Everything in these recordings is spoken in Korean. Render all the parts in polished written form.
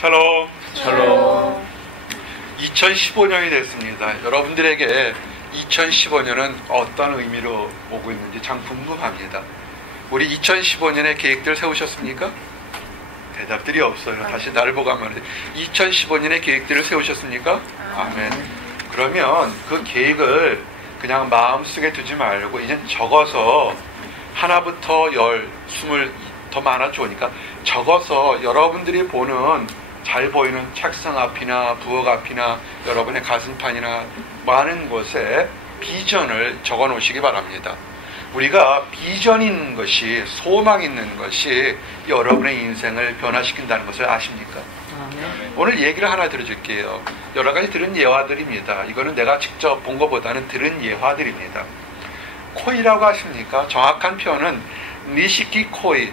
샬롬. 샬롬. 2015년이 됐습니다. 여러분들에게 2015년은 어떤 의미로 오고 있는지 참 궁금합니다. 우리 2015년에 계획들 세우셨습니까? 대답들이 없어요. 다시 나를 보고 한번 2015년에 계획들을 세우셨습니까? 아멘. 그러면 그 계획을 그냥 마음속에 두지 말고 이제 적어서 하나부터 20을 더 많아 좋으니까 적어서 여러분들이 보는 잘 보이는 책상 앞이나 부엌 앞이나 여러분의 가슴판이나 많은 곳에 비전을 적어 놓으시기 바랍니다. 우리가 비전 있는 것이, 소망 있는 것이 여러분의 인생을 변화시킨다는 것을 아십니까? 오늘 얘기를 하나 들어줄게요. 여러 가지 들은 예화들입니다. 이거는 내가 직접 본 것보다는 들은 예화들입니다. 코이라고 아십니까? 정확한 표현은 니시키 코이.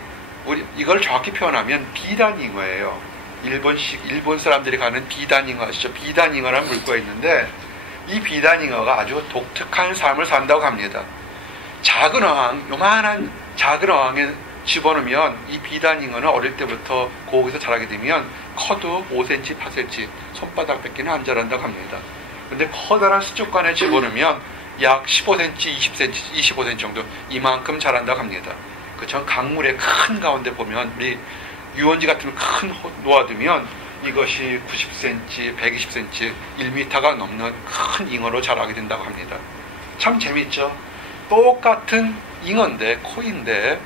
이걸 정확히 표현하면 비단잉어예요. 일본 사람들이 가는 비단잉어 아시죠? 비단잉어라는 물고가 있는데 이 비단잉어가 아주 독특한 삶을 산다고 합니다. 작은 어항, 요만한 작은 어항에 집어넣으면 이 비단잉어는 어릴 때부터 거기서 자라게 되면 커도 5cm, 8cm, 손바닥밖에는 안 자란다고 합니다. 근데 커다란 수족관에 집어넣으면 약 15cm, 20cm, 25cm 정도 이만큼 자란다고 합니다. 그쵸? 강물의 큰 가운데 보면 우리 유원지 같은 큰 놓아두면 이것이 90cm, 120cm, 1m가 넘는 큰 잉어로 자라게 된다고 합니다. 참 재밌죠? 똑같은 잉어인데, 코인데,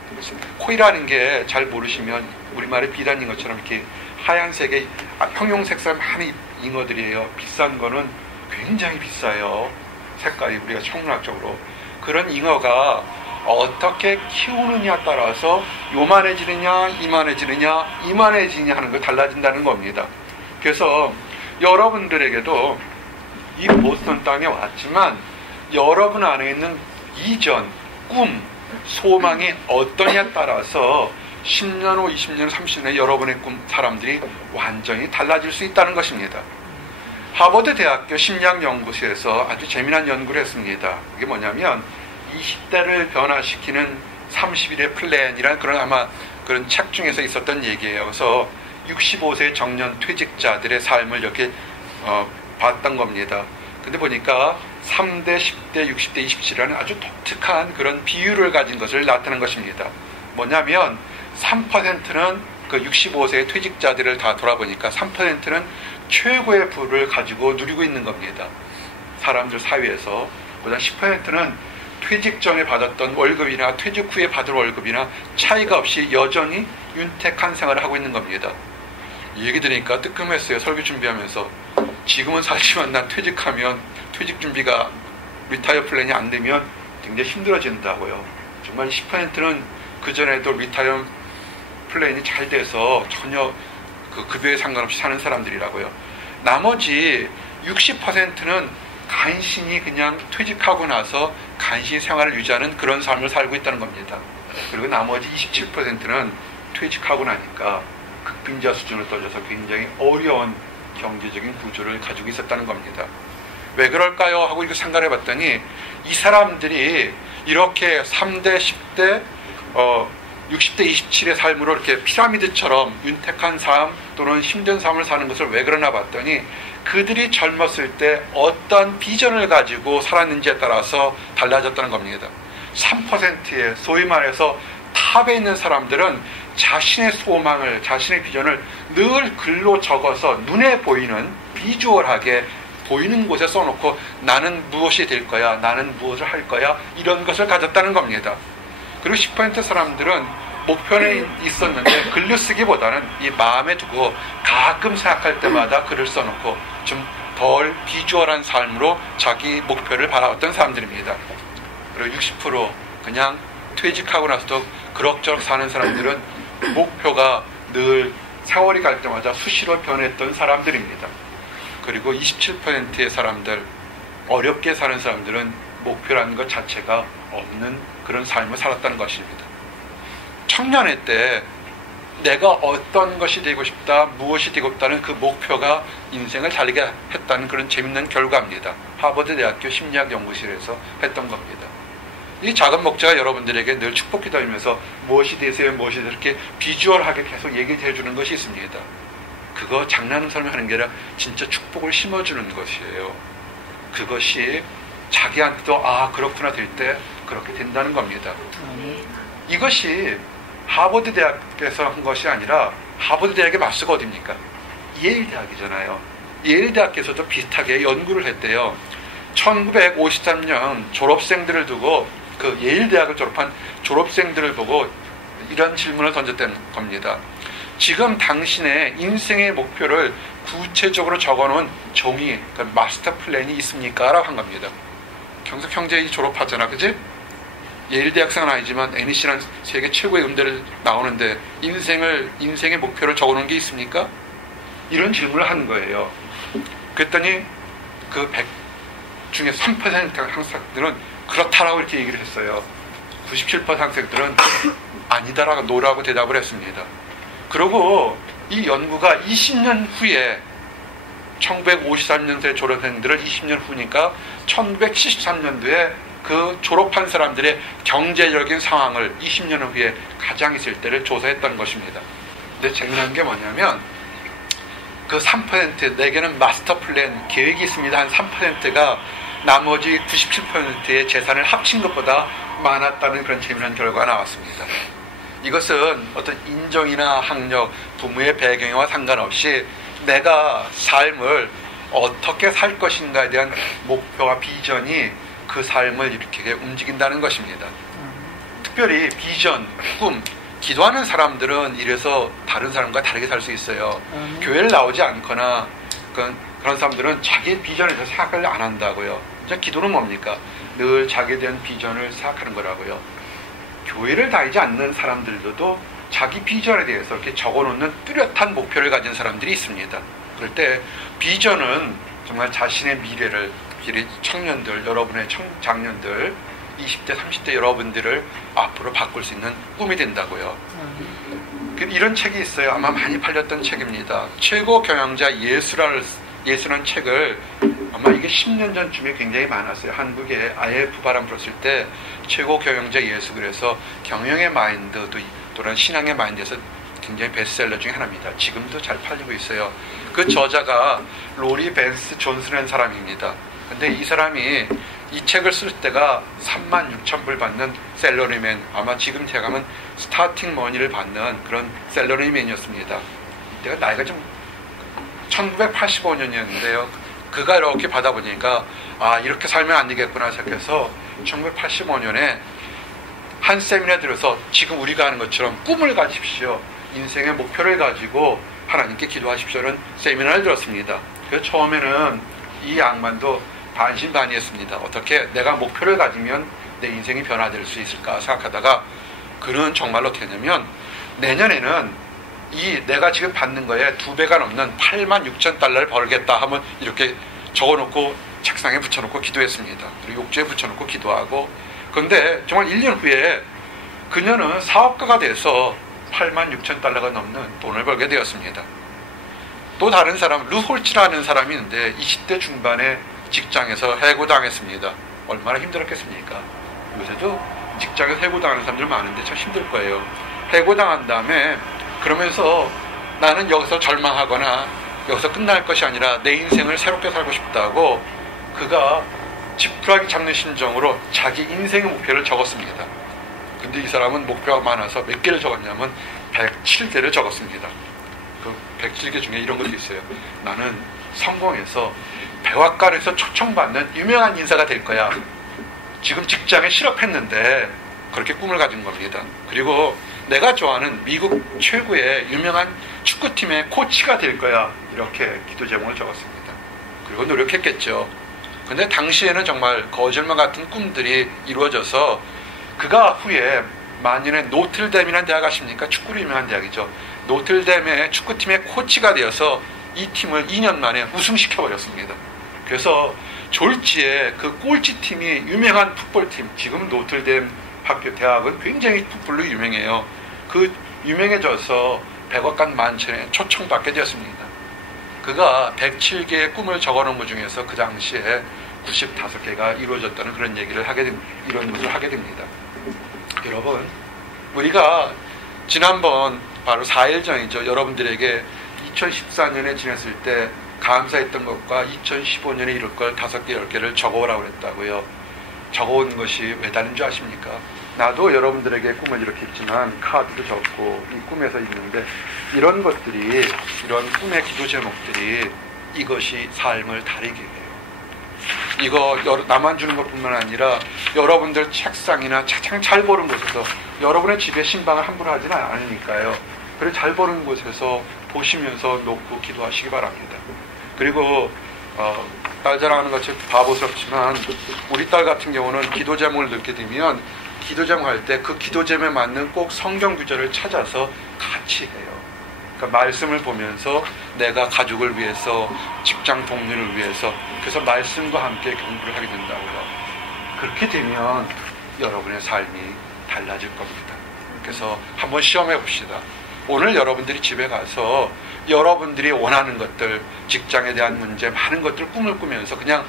코이라는 게 잘 모르시면 우리말의 비단잉어처럼 이렇게 하얀색의 형용색상 많은 잉어들이에요. 비싼 거는 굉장히 비싸요. 색깔이 우리가 천문학적으로. 그런 잉어가 어떻게 키우느냐에 따라서 요만해지느냐, 이만해지느냐 하는 거 달라진다는 겁니다. 그래서 여러분들에게도 이 보스턴 땅에 왔지만 여러분 안에 있는 비전, 꿈, 소망이 어떠냐에 따라서 10년 후, 20년, 30년에 여러분의 꿈, 사람들이 완전히 달라질 수 있다는 것입니다. 하버드 대학교 심리학연구소에서 아주 재미난 연구를 했습니다. 이게 뭐냐면 20대를 변화시키는 30일의 플랜이라는 그런 아마 그런 책 중에서 있었던 얘기예요. 그래서 65세 정년 퇴직자들의 삶을 이렇게 봤던 겁니다. 근데 보니까 3대, 10대, 60대, 27이라는 아주 독특한 그런 비율을 가진 것을 나타낸 것입니다. 뭐냐면 3%는 그 65세의 퇴직자들을 다 돌아보니까 3%는 최고의 부를 가지고 누리고 있는 겁니다. 사람들 사회에서. 그다음 10%는 퇴직 전에 받았던 월급이나 퇴직 후에 받을 월급이나 차이가 없이 여전히 윤택한 생활을 하고 있는 겁니다. 이 얘기 들으니까 뜨끔했어요. 설교 준비하면서. 지금은 사실은 난 퇴직하면 퇴직 준비가 리타이어 플랜이 안 되면 굉장히 힘들어진다고요. 정말 10%는 그전에도 리타이어 플랜이 잘 돼서 전혀 그 급여에 상관없이 사는 사람들이라고요. 나머지 60%는 간신히 그냥 퇴직하고 나서 간신히 생활을 유지하는 그런 삶을 살고 있다는 겁니다. 그리고 나머지 27%는 퇴직하고 나니까 극빈자 수준을 떨어져서 굉장히 어려운 경제적인 구조를 가지고 있었다는 겁니다. 왜 그럴까요? 하고 이거 생각해 봤더니 이 사람들이 이렇게 3대, 10대, 60대, 27의 삶으로 이렇게 피라미드처럼 윤택한 삶 또는 힘든 삶을 사는 것을 왜 그러나 봤더니 그들이 젊었을 때 어떤 비전을 가지고 살았는지에 따라서 달라졌다는 겁니다. 3%의 소위 말해서 탑에 있는 사람들은 자신의 소망을, 자신의 비전을 늘 글로 적어서 눈에 보이는 비주얼하게 보이는 곳에 써놓고 나는 무엇이 될 거야, 나는 무엇을 할 거야 이런 것을 가졌다는 겁니다. 그리고 10% 사람들은 목표에 있었는데 글로 쓰기보다는 이 마음에 두고 가끔 생각할 때마다 글을 써놓고 좀 덜 비주얼한 삶으로 자기 목표를 바라봤던 사람들입니다. 그리고 60% 그냥 퇴직하고 나서도 그럭저럭 사는 사람들은 목표가 늘 세월이 갈 때마다 수시로 변했던 사람들입니다. 그리고 27%의 사람들, 어렵게 사는 사람들은 목표라는 것 자체가 없는 그런 삶을 살았다는 것입니다. 청년회 때 내가 어떤 것이 되고 싶다, 무엇이 되고 싶다는 그 목표가 인생을 살게 했다는 그런 재밌는 결과입니다. 하버드 대학교 심리학연구실에서 했던 겁니다. 이 작은 목자가 여러분들에게 늘 축복 기도하면서 무엇이 되세요, 무엇이 되세요 이렇게 비주얼하게 계속 얘기해 주는 것이 있습니다. 그거 장난처럼 하는 게 아니라 진짜 축복을 심어주는 것이에요. 그것이 자기한테도 그렇구나 될 때 그렇게 된다는 겁니다. 이것이 하버드 대학에서 한 것이 아니라 하버드 대학의 마스가 어디입니까? 예일 대학이잖아요. 예일 대학에서도 비슷하게 연구를 했대요. 1953년 졸업생들을 두고 그 예일 대학을 졸업한 졸업생들을 보고 이런 질문을 던졌다는 겁니다. 지금 당신의 인생의 목표를 구체적으로 적어놓은 종이, 그러니까 마스터 플랜이 있습니까? 라고 한 겁니다. 경석 형제 졸업하잖아, 그지? 예일 대학생은 아니지만 NEC라는 세계 최고의 음대를 나오는데 인생의 목표를 적어놓은 게 있습니까? 이런 질문을 한 거예요. 그랬더니 그 100 중에 3% 학생들은 그렇다라고 이렇게 얘기를 했어요. 97% 학생들은 아니다라고 노라고 대답을 했습니다. 그리고 이 연구가 20년 후에 1953년도에 졸업생들을 20년 후니까 1973년도에 그 졸업한 사람들의 경제적인 상황을 20년 후에 가장 있을 때를 조사했던 것입니다. 근데 재미난 게 뭐냐면 그 3% 내게는 마스터 플랜 계획이 있습니다 한 3%가 나머지 97%의 재산을 합친 것보다 많았다는 그런 재미난 결과가 나왔습니다. 이것은 어떤 인종이나 학력, 부모의 배경과 상관없이 내가 삶을 어떻게 살 것인가에 대한 목표와 비전이 그 삶을 이렇게 움직인다는 것입니다. 특별히 비전, 꿈, 기도하는 사람들은 이래서 다른 사람과 다르게 살 수 있어요. 교회를 나오지 않거나 그런 사람들은 자기의 비전에 대해서 생각을 안 한다고요. 기도는 뭡니까? 늘 자기에 대한 비전을 생각하는 거라고요. 교회를 다니지 않는 사람들도 자기 비전에 대해서 이렇게 적어놓는 뚜렷한 목표를 가진 사람들이 있습니다. 그럴 때 비전은 정말 자신의 미래를, 청년들, 여러분의 장년들, 20대, 30대 여러분들을 앞으로 바꿀 수 있는 꿈이 된다고요. 이런 책이 있어요. 아마 많이 팔렸던 책입니다. 최고 경영자 예수라는 책을 아마 이게 10년 전쯤에 굉장히 많았어요. 한국에 IF 바람 불었을 때 최고 경영자 예수, 그래서 경영의 마인드 또는 신앙의 마인드에서 굉장히 베스트셀러 중에 하나입니다. 지금도 잘 팔리고 있어요. 그 저자가 로리 벤스 존슨이라는 사람입니다. 근데 이 사람이 이 책을 쓸 때가 36,000불 받는 셀러리맨, 아마 지금 제가하면 스타팅 머니를 받는 그런 셀러리맨이었습니다. 내가 나이가 좀 1985년이었는데요. 그가 이렇게 받아보니까 이렇게 살면 안 되겠구나 생각해서 1985년에 한 세미나에 들어서 지금 우리가 하는 것처럼 꿈을 가지십시오, 인생의 목표를 가지고 하나님께 기도하십시오는 세미나를 들었습니다. 그래서 처음에는 이 양반도 반신반의했습니다. 어떻게 내가 목표를 가지면 내 인생이 변화될 수 있을까 생각하다가 그는 정말로 어떻게 했냐면 내년에는 이 내가 지금 받는 거에 2배가 넘는 86,000달러를 벌겠다 하면 이렇게 적어놓고 책상에 붙여놓고 기도했습니다. 그리고 욕조에 붙여놓고 기도하고, 그런데 정말 1년 후에 그녀는 사업가가 돼서 86,000달러가 넘는 돈을 벌게 되었습니다. 또 다른 사람, 루 홀츠라는 사람이 있는데 20대 중반에 직장에서 해고당했습니다. 얼마나 힘들었겠습니까? 요새도 직장에서 해고당하는 사람들 많은데 참 힘들 거예요. 해고당한 다음에 그러면서 나는 여기서 절망하거나 여기서 끝날 것이 아니라 내 인생을 새롭게 살고 싶다고 그가 지푸라기 잡는 심정으로 자기 인생의 목표를 적었습니다. 근데 이 사람은 목표가 많아서 몇 개를 적었냐면 107개를 적었습니다. 그 107개 중에 이런 것도 있어요. 나는 성공해서 백악관에서 초청받는 유명한 인사가 될 거야. 지금 직장에 실업했는데 그렇게 꿈을 가진 겁니다. 그리고 내가 좋아하는 미국 최고의 유명한 축구팀의 코치가 될 거야. 이렇게 기도 제목을 적었습니다. 그리고 노력했겠죠. 근데 당시에는 정말 거짓말 같은 꿈들이 이루어져서 그가 후에 만년에 노틀댐이라는 대학 아십니까? 축구로 유명한 대학이죠. 노틀댐의 축구팀의 코치가 되어서 이 팀을 2년 만에 우승시켜버렸습니다. 그래서 졸지에 그 꼴찌팀이 유명한 풋볼팀, 지금 노틀댐 학교 대학은 굉장히 풋볼로 유명해요. 그 유명해져서 백악관 만찬에 초청받게 되었습니다. 그가 107개의 꿈을 적어놓은 것 중에서 그 당시에 95개가 이루어졌다는 그런 얘기를 이런 것을 하게 됩니다. 여러분, 우리가 지난번 바로 4일 전이죠. 여러분들에게 2014년에 지냈을 때 감사했던 것과 2015년에 이룰 걸 5개, 10개를 적어오라고 그랬다고요. 적어온 것이 왜 다른 줄 아십니까? 나도 여러분들에게 꿈을 이렇게 했지만 카드도 적고 이 꿈에서 있는데 이런 것들이, 이런 꿈의 기도 제목들이 이것이 삶을 다르게 해요. 이거 나만 주는 것뿐만 아니라 여러분들 책상이나 가장 잘 보는 곳에서, 여러분의 집에 신방을 함부로 하지는 않으니까요. 그래서 잘 보는 곳에서 보시면서 놓고 기도하시기 바랍니다. 그리고 딸 자랑하는 것이 바보스럽지만 우리 딸 같은 경우는 기도 제목을 넣게 되면 기도 제목 할 때 그 기도 제목에 맞는 꼭 성경 구절을 찾아서 같이 해요. 그러니까 말씀을 보면서 내가 가족을 위해서, 직장 동료를 위해서, 그래서 말씀과 함께 공부를 하게 된다고요. 그렇게 되면 여러분의 삶이 달라질 겁니다. 그래서 한번 시험해 봅시다. 오늘 여러분들이 집에 가서 여러분들이 원하는 것들, 직장에 대한 문제, 많은 것들 꿈을 꾸면서 그냥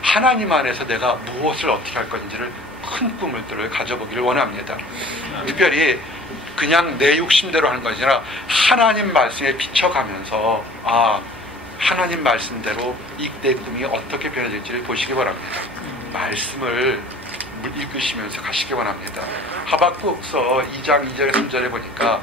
하나님 안에서 내가 무엇을 어떻게 할 건지를 큰 꿈들을 가져보기를 원합니다. 특별히 그냥 내 욕심대로 하는 것이 아니라 하나님 말씀에 비춰가면서 하나님 말씀대로 이 내 꿈이 어떻게 변해질지를 보시기 바랍니다. 말씀을 읽으시면서 가시기 바랍니다. 하박국서 2장 2절에 3절에 보니까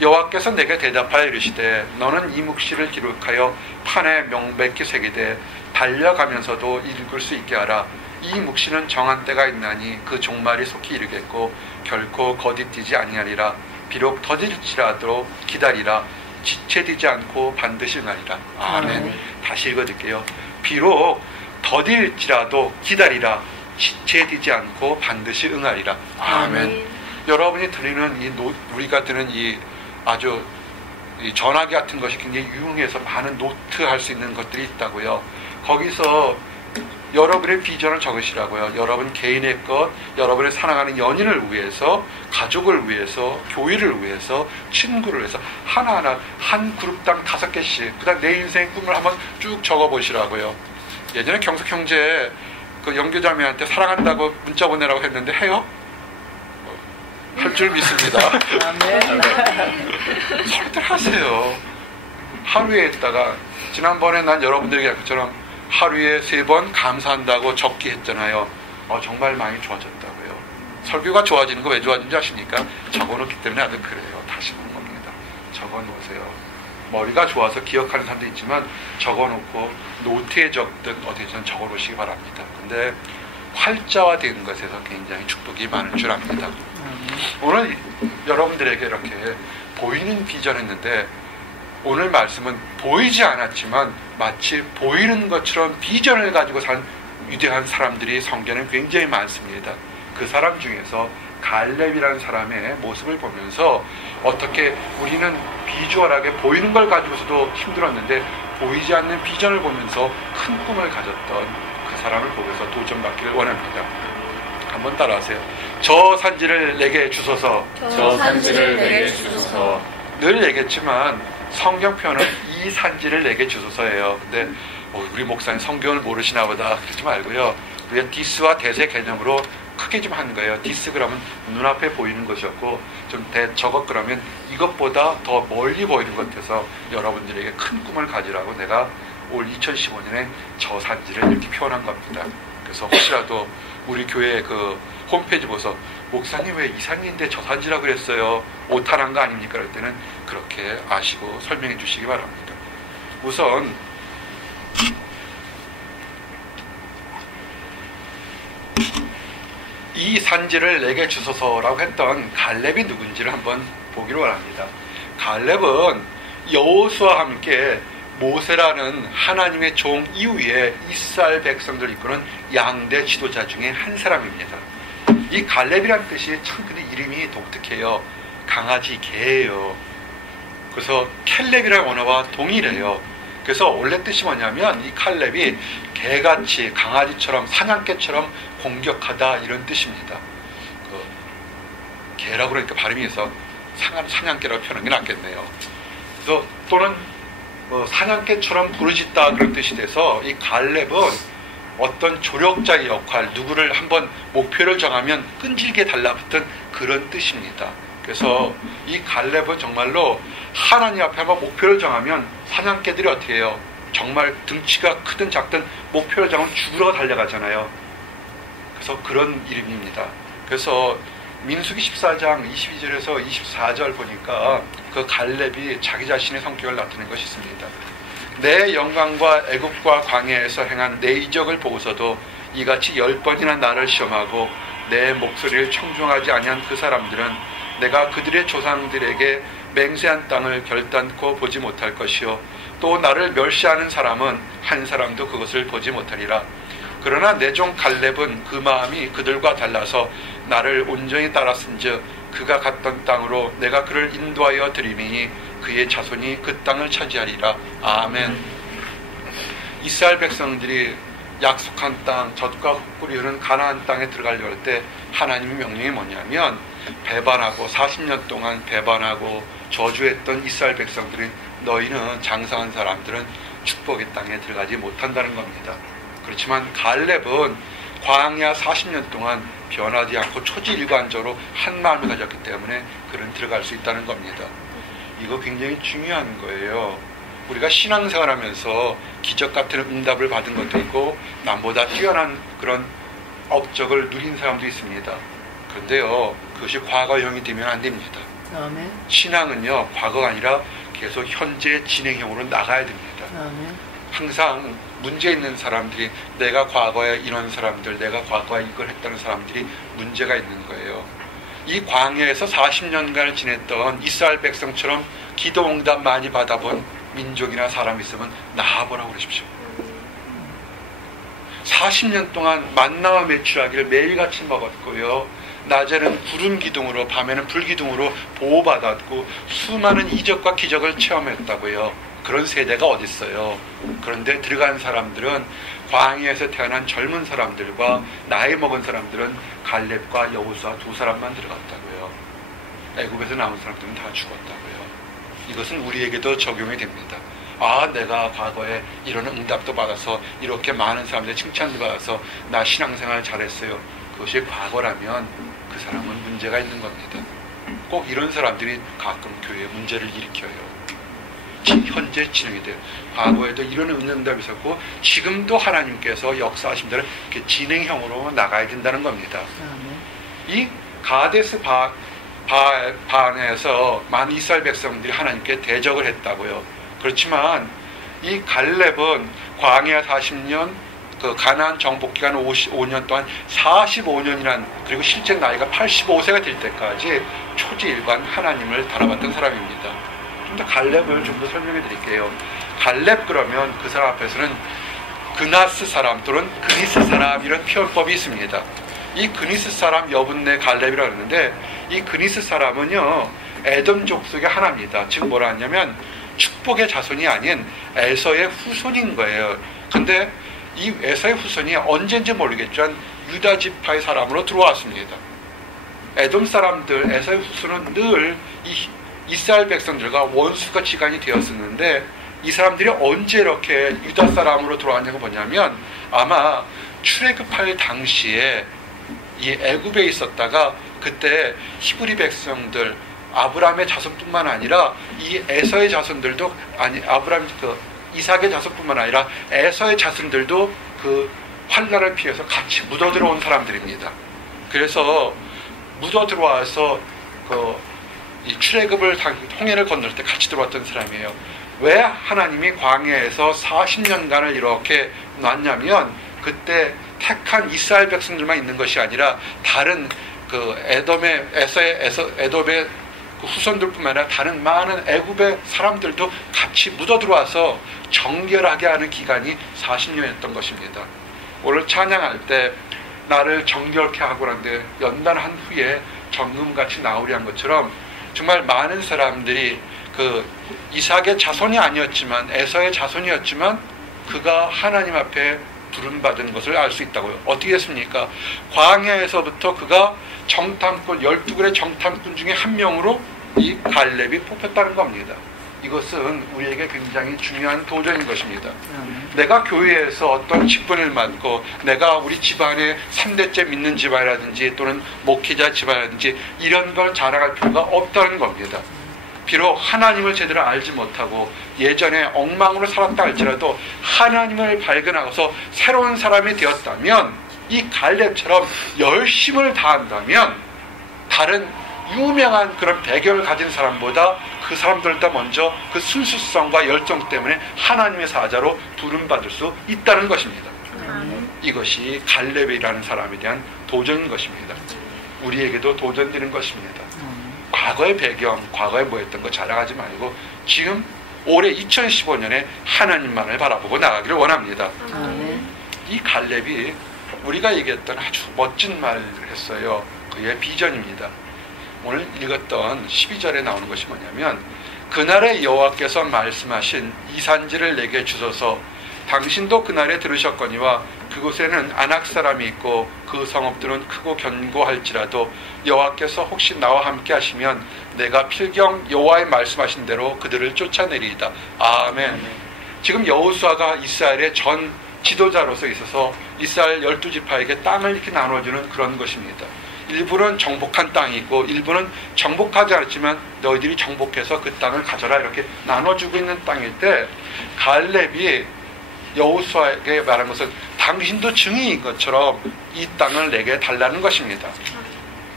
여호와께서 내게 대답하여 이르시되 너는 이 묵시를 기록하여 판에 명백히 새기되 달려가면서도 읽을 수 있게 하라. 이 묵시는 정한 때가 있나니 그 종말이 속히 이르겠고 결코 거짓되지 아니하리라. 비록 더딜지라도 기다리라. 지체되지 않고 반드시 응하리라. 아멘. 다시 읽어드릴게요. 비록 더딜지라도 기다리라. 지체되지 않고 반드시 응하리라. 아멘. 여러분이 들리는 우리가 드는 이 아주 이 전화기 같은 것이 굉장히 유용해서 많은 노트 할 수 있는 것들이 있다고요. 거기서 여러분의 비전을 적으시라고요. 여러분 개인의 것, 여러분의 사랑하는 연인을 위해서, 가족을 위해서, 교회를 위해서, 친구를 위해서 하나하나 한 그룹당 5개씩 그다음 내 인생의 꿈을 한번 쭉 적어보시라고요. 예전에 경석 형제 그 영교자매한테 사랑한다고 문자 보내라고 했는데 해요? 할 줄 믿습니다. 서로들 하세요. 하루에 있다가 지난번에 난 여러분들에게 그처럼 하루에 3번 감사한다고 적기 했잖아요. 정말 많이 좋아졌다고요. 설교가 좋아지는 거 왜 좋아지는지 아십니까? 적어놓기 때문에 아주 그래요. 다시 보는 겁니다. 적어놓으세요. 머리가 좋아서 기억하는 사람도 있지만 적어놓고 노트에 적든 어디든 적어놓으시기 바랍니다. 근데 활자화된 것에서 굉장히 축복이 많을 줄 압니다. 오늘 여러분들에게 이렇게 보이는 비전했는데 오늘 말씀은 보이지 않았지만 마치 보이는 것처럼 비전을 가지고 산 위대한 사람들이 성경에 굉장히 많습니다. 그 사람 중에서 갈렙이라는 사람의 모습을 보면서 어떻게 우리는 비주얼하게 보이는 걸 가지고서도 힘들었는데 보이지 않는 비전을 보면서 큰 꿈을 가졌던 그 사람을 보면서 도전받기를 원합니다. 한번 따라하세요. 저 산지를 내게 주소서. 저 산지를 내게 주소서. 늘 얘기했지만 성경표는 이 산지를 내게 주소서예요. 근데 우리 목사님 성경을 모르시나 보다 그러지 말고요. 우리가 디스와 대세 개념으로 크게 좀 하는 거예요. 디스 그러면 눈앞에 보이는 것이었고 좀 저것 그러면 이것보다 더 멀리 보이는 것 같아서 여러분들에게 큰 꿈을 가지라고 내가 올 2015년에 저 산지를 이렇게 표현한 겁니다. 그래서 혹시라도 우리 교회 그 홈페이지 보서 목사님 왜 이 산인데 저 산지라고 그랬어요? 오타난 거 아닙니까? 그럴 때는 그렇게 아시고 설명해 주시기 바랍니다. 우선 이 산지를 내게 주소서라고 했던 갈렙이 누군지를 한번 보기로 원합니다. 갈렙은 여호수아와 함께 모세라는 하나님의 종 이후에 이스라엘 백성들 이끄는 양대 지도자 중에 한 사람입니다. 이 갈렙이라는 뜻이 참 근데 이름이 독특해요. 강아지 개예요. 그래서 켈렙이라는 언어와 동일해요. 그래서 원래 뜻이 뭐냐면 이 칼렙이 개같이 강아지처럼 사냥개처럼 공격하다 이런 뜻입니다. 개라고 그러니까 발음이 해서 사냥개라고 표현하는 게 낫겠네요. 그래서 또는 사냥개처럼 부르짖다 그런 뜻이 돼서 이 갈렙은 어떤 조력자의 역할, 누구를 한번 목표를 정하면 끈질게 달라붙은 그런 뜻입니다. 그래서 이 갈렙은 정말로 하나님 앞에 한번 목표를 정하면 사냥개들이 어떻게 해요? 정말 등치가 크든 작든 목표를 잡으면 죽으러 달려가잖아요. 그래서 그런 이름입니다. 그래서 민수기 14장 22절에서 24절 보니까 그 갈렙이 자기 자신의 성격을 나타낸 것이 있습니다. 내 영광과 애굽과 광야에서 행한 내 이적을 보고서도 이같이 10번이나 나를 시험하고 내 목소리를 청중하지 아니한 그 사람들은 내가 그들의 조상들에게 맹세한 땅을 결단코 보지 못할 것이요 또 나를 멸시하는 사람은 한 사람도 그것을 보지 못하리라. 그러나 내 종 갈렙은 그 마음이 그들과 달라서 나를 온전히 따랐은즉 그가 갔던 땅으로 내가 그를 인도하여 드리니 그의 자손이 그 땅을 차지하리라. 아멘. 이스라엘 백성들이 약속한 땅, 젖과 흙꿀이 흐르는 가나안 땅에 들어가려고 할 때 하나님의 명령이 뭐냐면 배반하고 40년 동안 배반하고 저주했던 이스라엘 백성들이 너희는 장사한 사람들은 축복의 땅에 들어가지 못한다는 겁니다. 그렇지만 갈렙은 광야 40년 동안 변하지 않고 초지일관적으로 한 마음을 가졌기 때문에 그는 들어갈 수 있다는 겁니다. 이거 굉장히 중요한 거예요. 우리가 신앙생활하면서 기적 같은 응답을 받은 것도 있고 남보다 뛰어난 그런 업적을 누린 사람도 있습니다. 그런데요, 그것이 과거형이 되면 안 됩니다. 아멘. 신앙은요, 과거가 아니라 계속 현재 진행형으로 나가야 됩니다. 아멘. 항상 문제 있는 사람들이 내가 과거에 이런 사람들, 내가 과거에 이걸 했다는 사람들이 문제가 있는 거예요. 이 광야에서 40년간을 지냈던 이스라엘 백성처럼 기도 응답 많이 받아본 민족이나 사람이 있으면 나와보라고 그러십시오. 40년 동안 만나와 메추라기를 매일같이 먹었고요. 낮에는 구름 기둥으로 밤에는 불 기둥으로 보호받았고 수많은 이적과 기적을 체험했다고요. 그런 세대가 어디 있어요. 그런데 들어간 사람들은 광야에서 태어난 젊은 사람들과 나이 먹은 사람들은 갈렙과 여호수아 두 사람만 들어갔다고요. 애굽에서 나온 사람들은 다 죽었다고요. 이것은 우리에게도 적용이 됩니다. 아, 내가 과거에 이런 응답도 받아서 이렇게 많은 사람들의 칭찬도 받아서 나 신앙생활 잘했어요. 그것이 과거라면 그 사람은 문제가 있는 겁니다. 꼭 이런 사람들이 가끔 교회에 문제를 일으켜요. 현재 진행이 돼요. 과거에도 이런 응답이 있었고 지금도 하나님께서 역사하신 대로 이렇게 진행형으로 나가야 된다는 겁니다. 이 가데스 바안에서 많은 이스라엘 백성들이 하나님께 대적을 했다고요. 그렇지만 이 갈렙은 광야 40년, 그 가나안 정복 기간 55년 동안 45년이란, 그리고 실제 나이가 85세가 될 때까지 초지일관 하나님을 달아봤던 사람입니다. 좀 더 갈렙을 좀 더 설명해 드릴게요. 갈렙 그러면 그 사람 앞에서는 그나스 사람 또는 그니스 사람 이런 표현법이 있습니다. 이 그니스 사람 여분네 갈렙이라고 하는데, 이 그니스 사람은요 에돔 족속의 하나입니다. 지금 뭐라 하냐면 축복의 자손이 아닌 에서의 후손인 거예요. 근데 이 에서의 후손이 언제인지 모르겠지만 유다 지파의 사람으로 들어왔습니다. 에돔 사람들, 에서의 후손은 늘 이스라엘 백성들과 원수가 지간이 되었었는데, 이 사람들이 언제 이렇게 유다 사람으로 들어왔냐고 보냐면 아마 출애굽할 당시에 이 애굽에 있었다가 그때 히브리 백성들, 아브라함의 자손뿐만 아니라 이 에서의 자손들도, 아니 아브라함 이삭의 자손뿐만 아니라 에서의 자손들도 그 환난을 피해서 같이 묻어 들어온 사람들입니다. 그래서 묻어 들어와서 이 출애굽을 홍해를 건널 때 같이 들어왔던 사람이에요. 왜 하나님이 광야에서 40년간을 이렇게 놨냐면 그때 택한 이스라엘 백성들만 있는 것이 아니라 다른 그 에돔의 그 후손들뿐만 아니라 다른 많은 애굽의 사람들도 같이 묻어 들어와서 정결하게 하는 기간이 40년이었던 것입니다. 오늘 찬양할 때 나를 정결케 하고라는데 연단한 후에 정금같이 나오리 한 것처럼 정말 많은 사람들이 그 이삭의 자손이 아니었지만 에서의 자손이었지만 그가 하나님 앞에 부름받은 것을 알 수 있다고요. 어떻게 했습니까? 광야에서부터 그가 정탐꾼, 12군의 정탐꾼 중에 한 명으로 이 갈렙이 뽑혔다는 겁니다. 이것은 우리에게 굉장히 중요한 도전인 것입니다. 내가 교회에서 어떤 직분을 맡고 내가 우리 집안에 3대째 믿는 집안이라든지 또는 목회자 집안이라든지 이런 걸 자랑할 필요가 없다는 겁니다. 비록 하나님을 제대로 알지 못하고 예전에 엉망으로 살았다 할지라도 하나님을 발견하고서 새로운 사람이 되었다면, 이 갈렙처럼 열심을 다한다면 다른 유명한 그런 배경을 가진 사람보다 그 사람들보다 먼저 그 순수성과 열정 때문에 하나님의 사자로 부름받을 수 있다는 것입니다. 이것이 갈렙이라는 사람에 대한 도전인 것입니다. 우리에게도 도전되는 것입니다. 과거의 배경, 과거에 뭐했던 거 자랑하지 말고 지금 올해 2015년에 하나님만을 바라보고 나가기를 원합니다. 이 갈렙이 우리가 얘기했던 아주 멋진 말을 했어요. 그의 비전입니다. 오늘 읽었던 12절에 나오는 것이 뭐냐면, 그날에 여호와께서 말씀하신 이 산지를 내게 주소서. 당신도 그날에 들으셨거니와 그곳에는 아낙 사람이 있고 그 성읍들은 크고 견고할지라도 여호와께서 혹시 나와 함께 하시면 내가 필경 여호와의 말씀하신 대로 그들을 쫓아내리이다. 아멘. 지금 여호수아가 이스라엘의 전 지도자로서 있어서 이스라엘 12지파에게 땅을 이렇게 나눠주는 그런 것입니다. 일부는 정복한 땅이 있고 일부는 정복하지 않았지만 너희들이 정복해서 그 땅을 가져라 이렇게 나눠주고 있는 땅일 때, 갈렙이 여호수아에게 말한 것은 당신도 증인인 것처럼 이 땅을 내게 달라는 것입니다.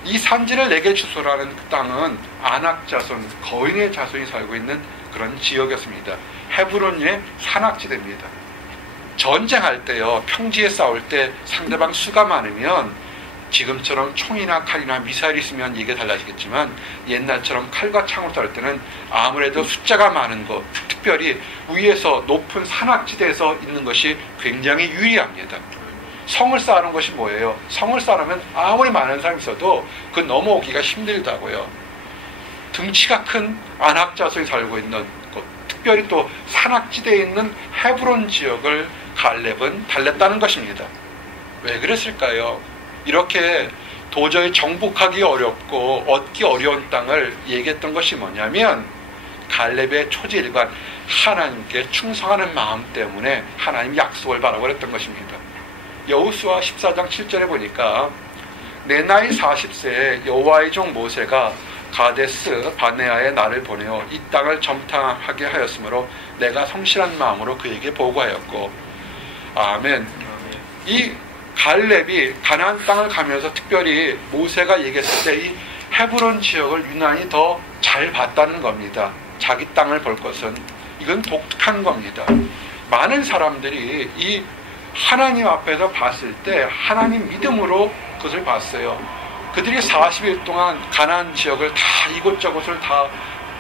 이 산지를 내게 주소라는 그 땅은 아낙 자손, 거인의 자손이 살고 있는 그런 지역이었습니다. 헤브론의 산악지대입니다. 전쟁할 때요, 평지에 싸울 때 상대방 수가 많으면 지금처럼 총이나 칼이나 미사일이 있으면 이게 달라지겠지만 옛날처럼 칼과 창으로 싸울 때는 아무래도 숫자가 많은 것, 특별히 위에서 높은 산악지대에서 있는 것이 굉장히 유리합니다. 성을 쌓는 것이 뭐예요? 성을 쌓으면 아무리 많은 사람이 있어도 그 넘어오기가 힘들다고요. 등치가 큰 아낙 자손이 살고 있는 곳, 특별히 또 산악지대에 있는 헤브론 지역을 갈렙은 달랬다는 것입니다. 왜 그랬을까요? 이렇게 도저히 정복하기 어렵고 얻기 어려운 땅을 얘기했던 것이 뭐냐면, 갈렙의 초지일관, 하나님께 충성하는 마음 때문에 하나님 약속을 바라고 했던 것입니다. 여호수아 14장 7절에 보니까 내 나이 40세에 여호와의 종 모세가 가데스 바네아에 나를 보내어 이 땅을 점탕하게 하였으므로 내가 성실한 마음으로 그에게 보고하였고. 아멘. 이 갈렙이 가나안 땅을 가면서 특별히 모세가 얘기했을 때 이 헤브론 지역을 유난히 더 잘 봤다는 겁니다. 자기 땅을 볼 것은 이건 독특한 겁니다. 많은 사람들이 이 하나님 앞에서 봤을 때 하나님 믿음으로 그것을 봤어요. 그들이 40일 동안 가나안 지역을 다 이곳저곳을 다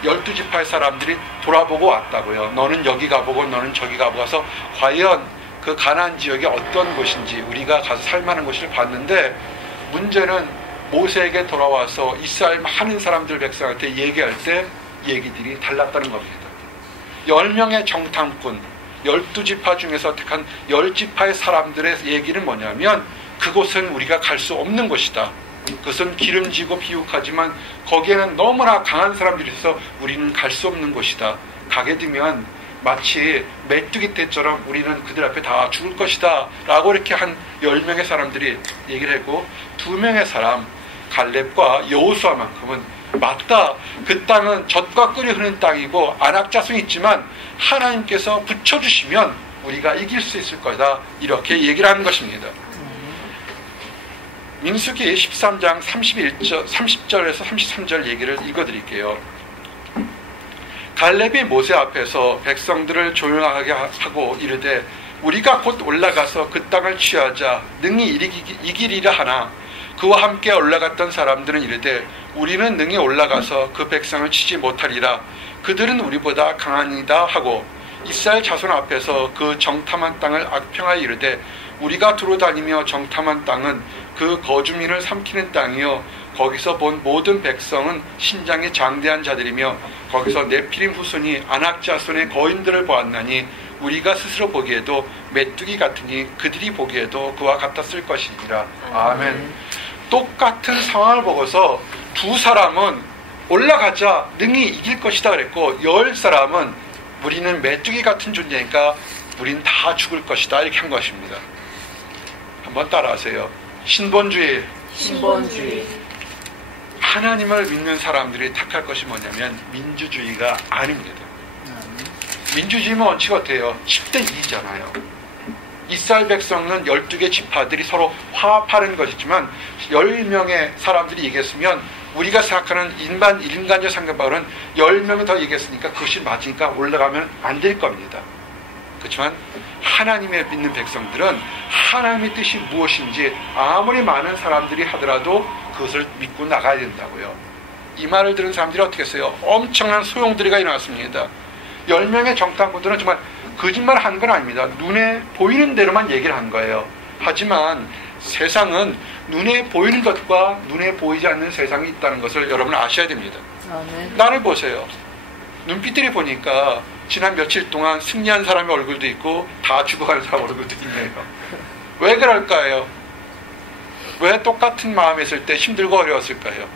12지파의 사람들이 돌아보고 왔다고요. 너는 여기 가보고 너는 저기 가보고 가서 과연 그 가나안 지역이 어떤 곳인지 우리가 가서 살만한 곳을 봤는데, 문제는 모세에게 돌아와서 이스라엘 많은 사람들 백성한테 얘기할 때 얘기들이 달랐다는 겁니다. 10명의 정탐꾼, 12지파 중에서 택한 10지파의 사람들의 얘기는 뭐냐면, 그곳은 우리가 갈 수 없는 곳이다. 그것은 기름지고 비옥하지만 거기에는 너무나 강한 사람들이 있어서 우리는 갈 수 없는 곳이다. 가게 되면 마치 메뚜기 떼처럼 우리는 그들 앞에 다 죽을 것이다 라고 이렇게 한 10명의 사람들이 얘기를 했고, 2명의 사람 갈렙과 여호수아만큼은 맞다, 그 땅은 젖과 꿀이 흐르는 땅이고 아낙 자손이 있지만 하나님께서 붙여주시면 우리가 이길 수 있을 거다, 이렇게 얘기를 하는 것입니다. 민수기 13장 30절에서 33절 얘기를 읽어드릴게요. 갈렙이 모세 앞에서 백성들을 조용하게 하고 이르되 우리가 곧 올라가서 그 땅을 취하자 능히 이기리라 하나, 그와 함께 올라갔던 사람들은 이르되 우리는 능히 올라가서 그 백성을 치지 못하리라. 그들은 우리보다 강하니이다 하고, 이스라엘 자손 앞에서 그 정탐한 땅을 악평하여 이르되 우리가 두루다니며 정탐한 땅은 그 거주민을 삼키는 땅이요 거기서 본 모든 백성은 신장이 장대한 자들이며 거기서 네피림 후손이 아낙 자손의 거인들을 보았나니 우리가 스스로 보기에도 메뚜기 같으니 그들이 보기에도 그와 같았을 것이니라. 아멘. 똑같은 상황을 보고서 2사람은 올라가자 능히 이길 것이다 그랬고, 10사람은 우리는 메뚜기 같은 존재니까 우린 다 죽을 것이다 이렇게 한 것입니다. 한번 따라하세요. 신본주의. 하나님을 믿는 사람들이 택할 것이 뭐냐면 민주주의가 아닙니다. 민주주의는 원칙 어때요? 10대 2잖아요. 이스라엘 백성은 12개 지파들이 서로 화합하는 것이지만 10명의 사람들이 얘기했으면 우리가 생각하는 인간적 상관으로는 10명이 더 얘기했으니까 그것이 맞으니까 올라가면 안 될 겁니다. 그렇지만 하나님의 믿는 백성들은 하나님의 뜻이 무엇인지 아무리 많은 사람들이 하더라도 그것을 믿고 나가야 된다고요. 이 말을 들은 사람들이 어떻게 했어요? 엄청난 소용돌이가 일어났습니다. 10명의 정탐꾼들은 정말 거짓말 한 건 아닙니다. 눈에 보이는 대로만 얘기를 한 거예요. 하지만 세상은 눈에 보이는 것과 눈에 보이지 않는 세상이 있다는 것을 여러분 아셔야 됩니다. 나를 보세요. 눈빛들이 보니까 지난 며칠 동안 승리한 사람의 얼굴도 있고 다 죽어가는 사람 얼굴도 있네요. 왜 그럴까요? 왜 똑같은 마음이 있을 때 힘들고 어려웠을까요?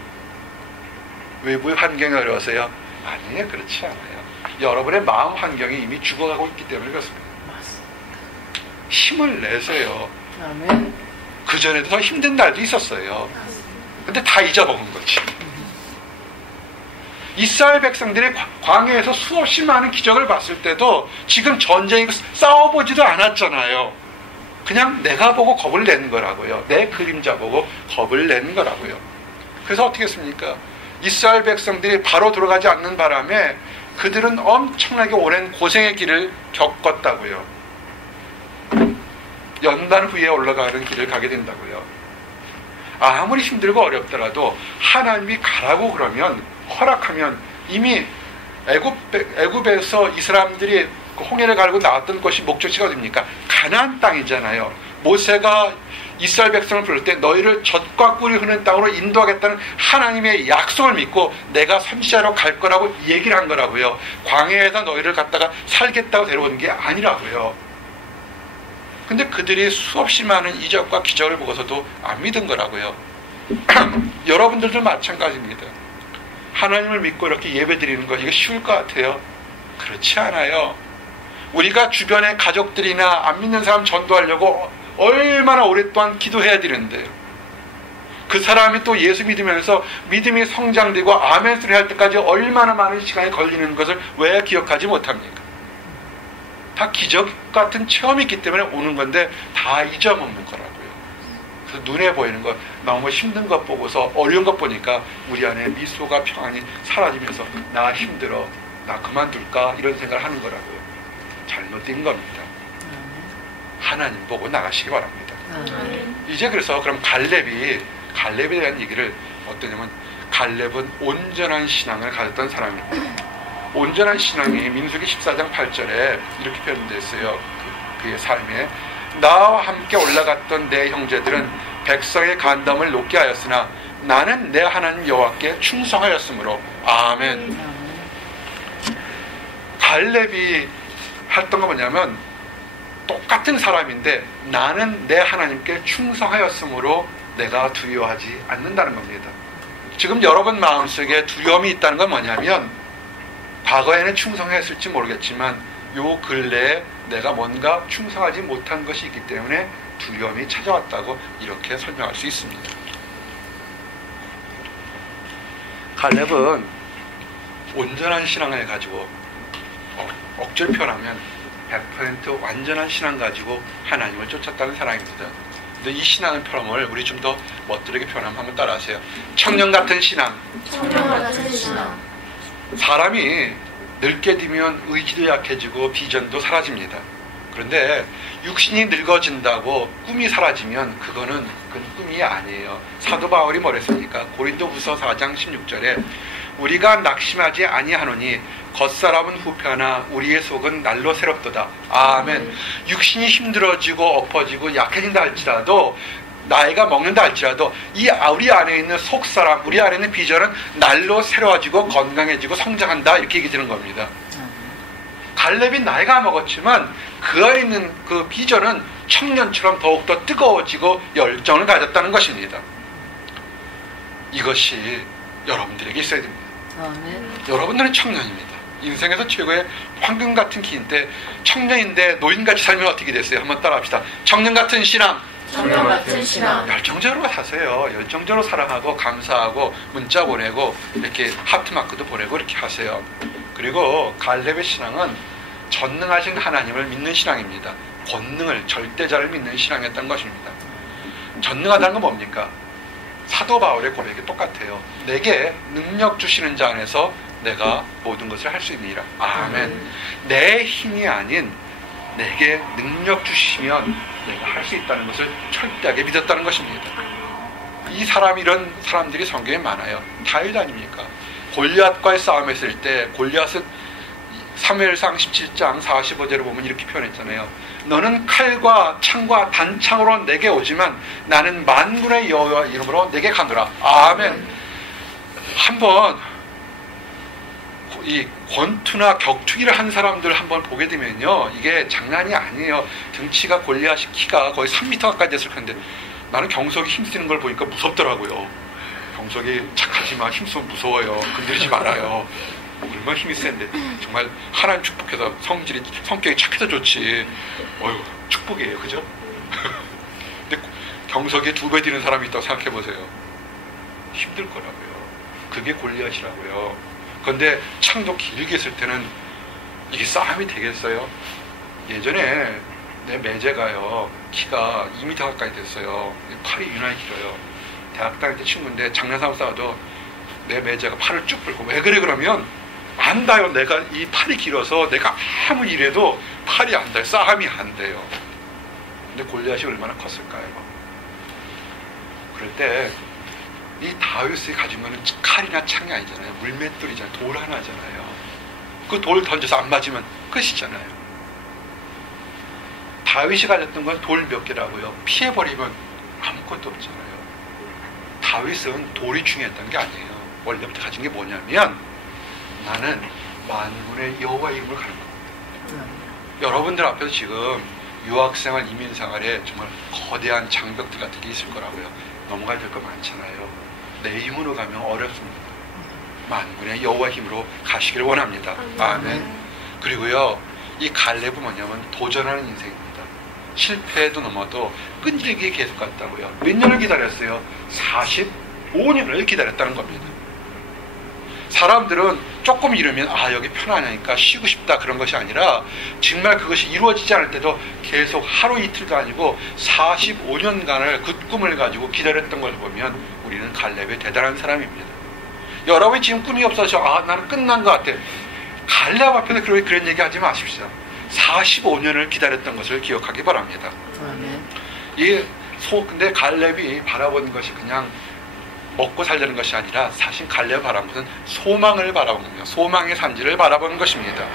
외부의 환경이 어려워서요? 아니에요. 그렇지 않아요. 여러분의 마음 환경이 이미 죽어가고 있기 때문에 그렇습니다. 힘을 내세요. 그전에도 더 힘든 날도 있었어요. 근데 다 잊어먹은 거지. 이스라엘 백성들이 광야에서 수없이 많은 기적을 봤을 때도 지금 전쟁이 싸워보지도 않았잖아요. 그냥 내가 보고 겁을 내는 거라고요. 내 그림자 보고 겁을 내는 거라고요. 그래서 어떻게 했습니까? 이스라엘 백성들이 바로 들어가지 않는 바람에 그들은 엄청나게 오랜 고생의 길을 겪었다고요. 연단 후에 올라가는 길을 가게 된다고요. 아무리 힘들고 어렵더라도 하나님이 가라고 그러면 허락하면 이미 애굽에서 이 사람들이 홍해를 가르고 나왔던 것이 목적지가 어딥니까? 가나안 땅이잖아요. 모세가 이스라엘 백성을 부를 때 너희를 젖과 꿀이 흐르는 땅으로 인도하겠다는 하나님의 약속을 믿고 내가 선지자로 갈 거라고 얘기를 한 거라고요. 광야에서 너희를 갖다가 살겠다고 데려온 게 아니라고요. 근데 그들이 수없이 많은 이적과 기적을 보고서도 안 믿은 거라고요. 여러분들도 마찬가지입니다. 하나님을 믿고 이렇게 예배 드리는 거 이게 쉬울 것 같아요? 그렇지 않아요. 우리가 주변의 가족들이나 안 믿는 사람 전도하려고 얼마나 오랫동안 기도해야 되는데요. 그 사람이 또 예수 믿으면서 믿음이 성장되고 아멘 소리 할 때까지 얼마나 많은 시간이 걸리는 것을 왜 기억하지 못합니까? 다 기적 같은 체험이 있기 때문에 오는 건데 다 잊어먹는 거라고요. 그래서 눈에 보이는 것, 너무 힘든 것 보고서 어려운 것 보니까 우리 안에 미소가 평안히 사라지면서 나 힘들어, 나 그만둘까 이런 생각을 하는 거라고요. 잘못된 겁니다. 하나님 보고 나가시기 바랍니다. 이제 그래서 그럼 갈렙에 대한 얘기를 어떠냐면 갈렙은 온전한 신앙을 가졌던 사람입니다. 온전한 신앙이 민수기 14장 8절에 이렇게 표현되어 있어요. 그의 삶에 나와 함께 올라갔던 내 형제들은 백성의 간담을 높게 하였으나 나는 내 하나님 여호와께 충성하였으므로 아멘. 갈렙이 했던 건 뭐냐면 똑같은 사람인데 나는 내 하나님께 충성하였으므로 내가 두려워하지 않는다는 겁니다. 지금 여러분 마음속에 두려움이 있다는 건 뭐냐면 과거에는 충성했을지 모르겠지만 요 근래에 내가 뭔가 충성하지 못한 것이 있기 때문에 두려움이 찾아왔다고 이렇게 설명할 수 있습니다. 갈렙은 온전한 신앙을 가지고 억지로 표현하면 100% 완전한 신앙 가지고 하나님을 쫓았다는 사람입니다. 근데 이 신앙의 표현을 우리 좀 더 멋들게 표현하면 한번 따라하세요. 청년 같은 신앙. 청년 같은 신앙. 사람이 늙게 되면 의지도 약해지고 비전도 사라집니다. 그런데 육신이 늙어진다고 꿈이 사라지면 그건 꿈이 아니에요. 사도 바울이 뭐랬습니까? 고린도후서 4장 16절에 우리가 낙심하지 아니하노니 겉사람은 후패하나 우리의 속은 날로 새롭도다. 아멘. 육신이 힘들어지고 엎어지고 약해진다 할지라도 나이가 먹는다 할지라도 우리 안에 있는 속사람, 우리 안에 있는 비전은 날로 새로워지고 건강해지고 성장한다 이렇게 얘기 드는 겁니다. 갈렙이 나이가 먹었지만 그 안에 있는 그 비전은 청년처럼 더욱더 뜨거워지고 열정을 가졌다는 것입니다. 이것이 여러분들에게 있어야 됩니다. 여러분들은 청년입니다. 인생에서 최고의 황금 같은 기인데 청년인데 노인같이 살면 어떻게 됐어요? 한번 따라합시다. 청년 같은 신앙. 성령 같은 신앙. 열정적으로 사세요. 열정적으로 사랑하고 감사하고 문자 보내고 이렇게 하트마크도 보내고 이렇게 하세요. 그리고 갈렙의 신앙은 전능하신 하나님을 믿는 신앙입니다. 권능을, 절대자를 믿는 신앙이었던 것입니다. 전능하다는 건 뭡니까? 사도 바울의 고백이 똑같아요. 내게 능력 주시는 자 안에서 내가 모든 것을 할 수 있느니라. 아멘. 내 힘이 아닌 내게 능력 주시면 내가 할 수 있다는 것을 철저하게 믿었다는 것입니다. 이 사람, 이런 사람들이 성경에 많아요. 다윗 아닙니까? 골리앗과의 싸움했을 때 골리앗은 사무엘상 17장 45절을 보면 이렇게 표현했잖아요. 너는 칼과 창과 단창으로 내게 오지만 나는 만군의 여호와 이름으로 내게 가노라. 아멘. 한번 이 권투나 격투기를 한 사람들 한번 보게 되면요, 이게 장난이 아니에요. 등치가 골리앗이 키가 거의 3m 가까이 됐을 텐데 나는 경석이 힘쓰는 걸 보니까 무섭더라고요. 경석이 착하지만 힘쓰면 무서워요. 건드리지 말아요. 얼마나 힘이 센데 정말 하나님 축복해서 성격이 착해서 좋지. 어휴, 축복이에요, 그죠? 근데 경석이 2배 되는 사람이 있다고 생각해 보세요. 힘들 거라고요. 그게 골리앗이라고요. 그런데 창도 길게 있을 때는 이게 싸움이 되겠어요? 예전에 내 매제가요, 키가 2m 가까이 됐어요. 팔이 유난히 길어요. 대학 다닐 때 친구인데 장난삼아 싸워도 내 매제가 팔을 쭉 뻗고, 왜 그래 그러면 안다요. 내가 이 팔이 길어서 내가 아무리 이래도 팔이 안 닿아요. 싸움이 안 돼요. 근데 골리앗이 얼마나 컸을까요? 그럴 때 이 다윗이 가진 거는 칼이나 창이 아니잖아요. 물맷돌이잖아요. 돌 하나잖아요. 그 돌 던져서 안 맞으면 끝이잖아요. 다윗이 가졌던 건 돌 몇 개라고요. 피해버리면 아무것도 없잖아요. 다윗은 돌이 중요했던 게 아니에요. 원래부터 가진 게 뭐냐면 나는 만군의 여호와 이름을 가는 겁니다. 여러분들 앞에서 지금 유학생활, 이민생활에 정말 거대한 장벽들 같은 게 있을 거라고요. 넘어가야 될 거 많잖아요. 내 힘으로 가면 어렵습니다. 만군의 여호와 힘으로 가시기를 원합니다. 아멘. 그리고요, 이 갈렙은 뭐냐면 도전하는 인생입니다. 실패에도 넘어도 끈질기게 계속 갔다고요. 몇 년을 기다렸어요? 45년을 기다렸다는 겁니다. 사람들은 조금 이르면 여기 편하니까 쉬고 싶다 그런 것이 아니라 정말 그것이 이루어지지 않을 때도 계속 하루 이틀도 아니고 45년간을 그 꿈을 가지고 기다렸던 걸 보면 우리는 갈렙의 대단한 사람입니다. 여러분이 지금 꿈이 없어서 나는 끝난 것 같아. 갈렙 앞에서 그런 얘기 하지 마십시오. 45년을 기다렸던 것을 기억하기 바랍니다. 근데 갈렙이 바라본 것이 그냥 먹고 살려는 것이 아니라 사실 갈렙이 바라본 것은 소망을 바라본 겁니다. 소망의 산지를 바라보는 것입니다.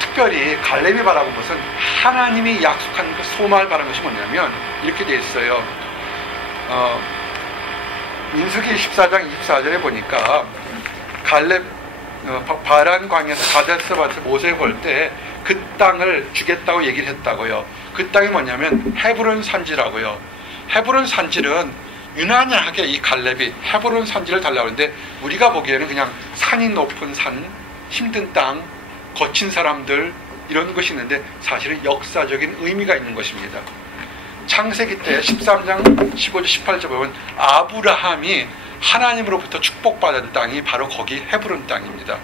특별히 갈렙이 바라본 것은 하나님이 약속한 그 소망을 바라본 것이 뭐냐면 이렇게 되어 있어요. 민수기 14장 24절에 보니까 갈렙 바란 광야에서 가데스 밭을 모세에 볼 때 그 땅을 주겠다고 얘기를 했다고요. 그 땅이 뭐냐면 헤브론 산지라고요. 헤브론 산지는 유난하게 이 갈렙이 헤브론 산지를 달라고 하는데 우리가 보기에는 그냥 산이 높은 산, 힘든 땅, 거친 사람들 이런 것이 있는데 사실은 역사적인 의미가 있는 것입니다. 창세기 때 13장 15절 18절 보면 아브라함이 하나님으로부터 축복받은 땅이 바로 거기 헤브론 땅입니다.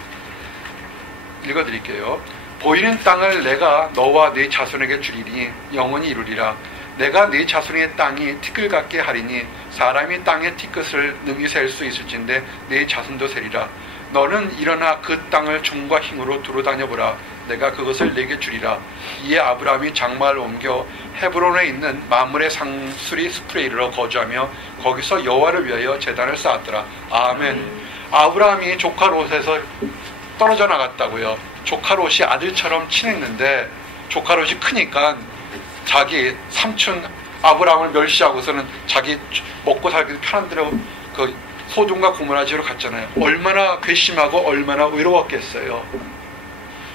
읽어드릴게요. 보이는 땅을 내가 너와 네 자손에게 주리니 영원히 이루리라. 내가 네 자손의 땅이 티끌 같게 하리니 사람이 땅의 티끌을 능히 셀 수 있을진데 네 자손도 세리라. 너는 일어나 그 땅을 종과 힘으로 두루 다녀보라. 내가 그것을 내게 주리라. 이에 아브라함이 장막을 옮겨 헤브론에 있는 마므레 상수리 숲에 이르러 거주하며 거기서 여호와를 위하여 제단을 쌓았더라. 아멘. 아브라함이 조카 롯에서 떨어져 나갔다고요. 조카 롯이 아들처럼 친했는데 조카 롯이 크니까 자기 삼촌 아브라함을 멸시하고서는 자기 먹고 살기 편한 대로 그 소돔과 고모라 지역으로 갔잖아요. 얼마나 괘씸하고 얼마나 외로웠겠어요.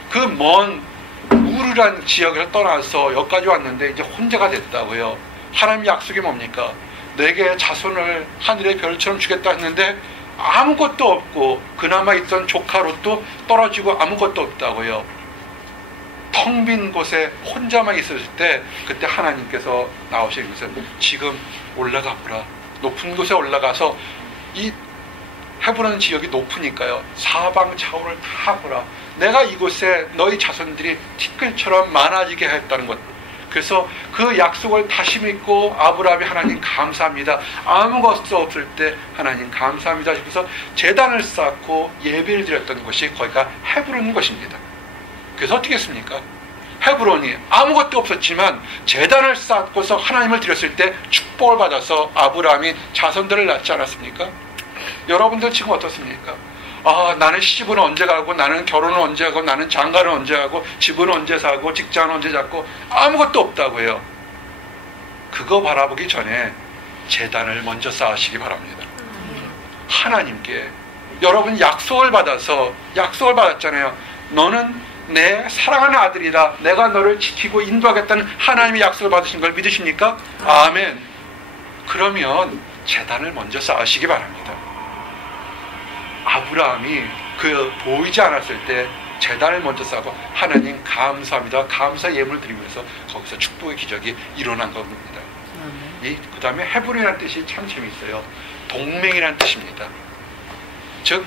그 먼 우르란 지역을 떠나서 여기까지 왔는데 이제 혼자가 됐다고요. 하나님 약속이 뭡니까? 내게 자손을 하늘의 별처럼 주겠다 했는데 아무것도 없고 그나마 있던 조카 롯도 떨어지고 아무것도 없다고요. 텅 빈 곳에 혼자만 있었을 때 그때 하나님께서 나오시는 것은 지금 올라가 보라. 높은 곳에 올라가서 이 헤브론 지역이 높으니까요. 사방 좌우를 다 보라. 내가 이곳에 너희 자손들이 티끌처럼 많아지게 했다는 것. 그래서 그 약속을 다시 믿고 아브라함이 하나님 감사합니다. 아무것도 없을 때 하나님 감사합니다 싶어서 제단을 쌓고 예배를 드렸던 것이 거기가 헤브론인 것입니다. 그래서 어떻게 했습니까? 헤브론이 아무것도 없었지만 제단을 쌓고서 하나님을 드렸을 때 축복을 받아서 아브라함이 자손들을 낳지 않았습니까? 여러분들 지금 어떻습니까? 나는 시집은 언제 가고, 나는 결혼은 언제 하고, 나는 장가는 언제 하고, 집은 언제 사고, 직장은 언제 잡고, 아무것도 없다고 해요. 그거 바라보기 전에 제단을 먼저 쌓으시기 바랍니다. 하나님께 여러분 약속을 받았잖아요. 너는 내 사랑하는 아들이다. 내가 너를 지키고 인도하겠다는 하나님의 약속을 받으신 걸 믿으십니까? 아멘. 그러면 제단을 먼저 쌓으시기 바랍니다. 아브라함이 보이지 않았을 때 제단을 먼저 쌓고 하나님 감사합니다. 감사 예물을 드리면서 거기서 축복의 기적이 일어난 겁니다. 그 다음에 헤브론이라는 뜻이 참 재미있어요. 동맹이라는 뜻입니다. 즉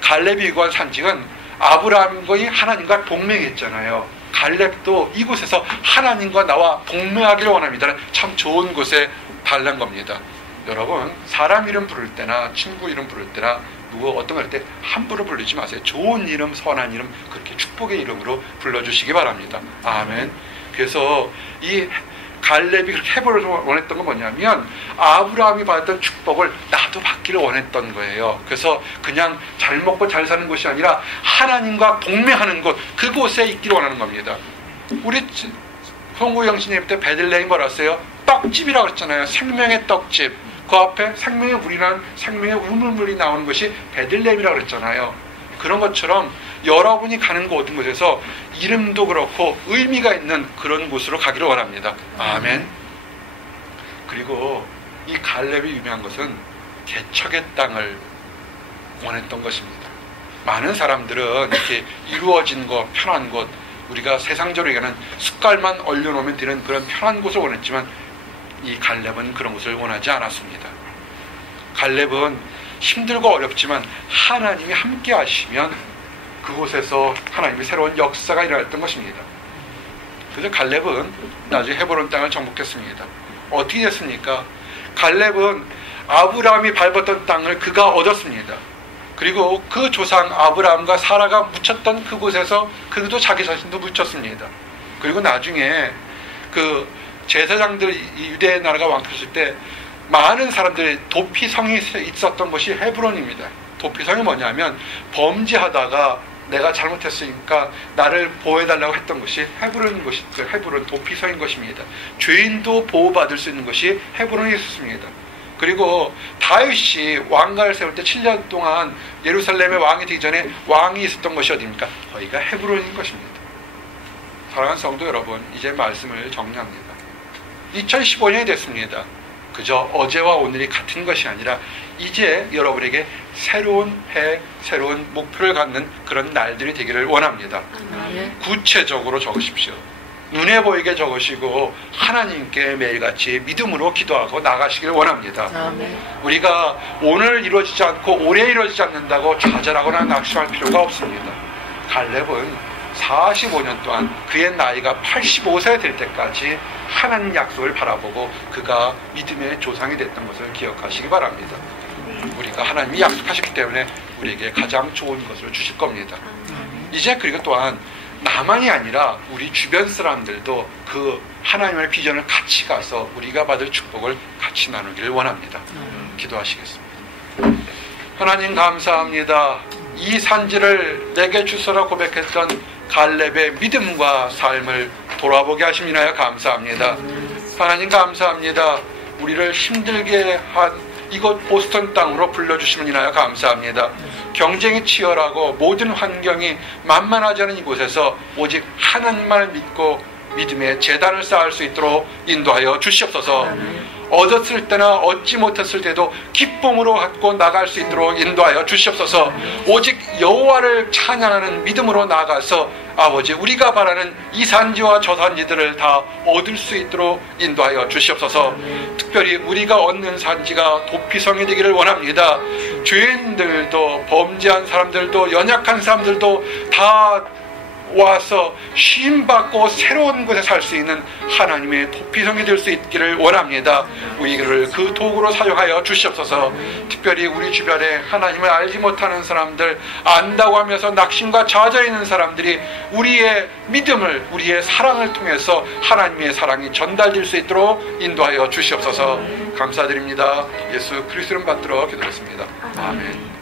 갈렙이 유고한 산직은 아브라함이 하나님과 동맹했잖아요. 갈렙도 이곳에서 하나님과 나와 동맹하기를 원합니다. 참 좋은 곳에 달란 겁니다. 여러분, 사람 이름 부를 때나 친구 이름 부를 때나 어떤 걸 할 때 함부로 부르지 마세요. 좋은 이름, 선한 이름, 그렇게 축복의 이름으로 불러주시기 바랍니다. 아멘. 그래서 이 갈렙이 그렇게 헤브론을 원했던 건 뭐냐면 아브라함이 받았던 축복을 나도 받기를 원했던 거예요. 그래서 그냥 잘 먹고 잘 사는 곳이 아니라 하나님과 동맹하는 곳, 그곳에 있기를 원하는 겁니다. 우리 송구 영신님 때 베들레헴 뭐라 했어요? 떡집이라고 그랬잖아요. 생명의 떡집. 그 앞에 생명의 물이라는 생명의 우물물이 나오는 것이 베들레헴이라고 그랬잖아요. 그런 것처럼 여러분이 가는 모든 곳에서 이름도 그렇고 의미가 있는 그런 곳으로 가기를 원합니다. 아멘. 그리고 이 갈렙이 유명한 것은 개척의 땅을 원했던 것입니다. 많은 사람들은 이렇게 이루어진 곳, 편한 곳, 우리가 세상적으로 얘기하는 숟갈만 얼려놓으면 되는 그런 편한 곳을 원했지만 이 갈렙은 그런 것을 원하지 않았습니다. 갈렙은 힘들고 어렵지만 하나님이 함께 하시면 그곳에서 하나님의 새로운 역사가 일어났던 것입니다. 그래서 갈렙은 나중에 헤브론 땅을 정복했습니다. 어떻게 됐습니까? 갈렙은 아브라함이 밟았던 땅을 그가 얻었습니다. 그리고 그 조상 아브라함과 사라가 묻혔던 그곳에서 그도 자기 자신도 묻혔습니다. 그리고 나중에 그 제사장들 유대 나라가 왕국했을 때 많은 사람들이 도피성이 있었던 것이 헤브론입니다. 도피성이 뭐냐면 범죄하다가 내가 잘못했으니까 나를 보호해달라고 했던 것이 헤브론인 것이 헤브론 도피성인 것입니다. 죄인도 보호받을 수 있는 것이 헤브론이 있었습니다. 그리고 다윗이 왕가를 세울 때 7년 동안 예루살렘의 왕이 되기 전에 왕이 있었던 것이 어디입니까? 거기가 헤브론인 것입니다. 사랑하는 성도 여러분, 이제 말씀을 정리합니다. 2015년이 됐습니다. 그저 어제와 오늘이 같은 것이 아니라 이제 여러분에게 새로운 해, 새로운 목표를 갖는 그런 날들이 되기를 원합니다. 구체적으로 적으십시오. 눈에 보이게 적으시고 하나님께 매일같이 믿음으로 기도하고 나가시길 원합니다. 우리가 오늘 이루어지지 않고 올해 이루어지지 않는다고 좌절하거나 낙심할 필요가 없습니다. 갈렙은 45년 동안 그의 나이가 85세가 될 때까지 하나님 약속을 바라보고 그가 믿음의 조상이 됐던 것을 기억하시기 바랍니다. 우리가 하나님이 약속하셨기 때문에 우리에게 가장 좋은 것을 주실 겁니다. 이제 그리고 또한 나만이 아니라 우리 주변 사람들도 그 하나님의 비전을 같이 가서 우리가 받을 축복을 같이 나누기를 원합니다. 기도하시겠습니다. 하나님 감사합니다. 이 산지를 내게 주소라 고백했던 갈렙의 믿음과 삶을 돌아보게 하심이나요 감사합니다. 하나님 감사합니다. 우리를 힘들게 한 이곳 보스턴 땅으로 불러주심이나요 감사합니다. 경쟁이 치열하고 모든 환경이 만만하지 않은 이곳에서 오직 하나님만을 믿고 믿음의 재단을 쌓을 수 있도록 인도하여 주시옵소서. 얻었을 때나 얻지 못했을 때도 기쁨으로 갖고 나갈 수 있도록 인도하여 주시옵소서. 오직 여호와를 찬양하는 믿음으로 나아가서 아버지 우리가 바라는 이 산지와 저 산지들을 다 얻을 수 있도록 인도하여 주시옵소서. 특별히 우리가 얻는 산지가 도피성이 되기를 원합니다. 죄인들도 범죄한 사람들도 연약한 사람들도 다 와서 쉼받고 새로운 곳에 살 수 있는 하나님의 도피성이 될 수 있기를 원합니다. 우리를 그 도구로 사용하여 주시옵소서. 특별히 우리 주변에 하나님을 알지 못하는 사람들, 안다고 하면서 낙심과 좌절해 있는 사람들이 우리의 믿음을, 우리의 사랑을 통해서 하나님의 사랑이 전달될 수 있도록 인도하여 주시옵소서. 감사드립니다. 예수 그리스도를 받들어 기도했습니다. 아멘.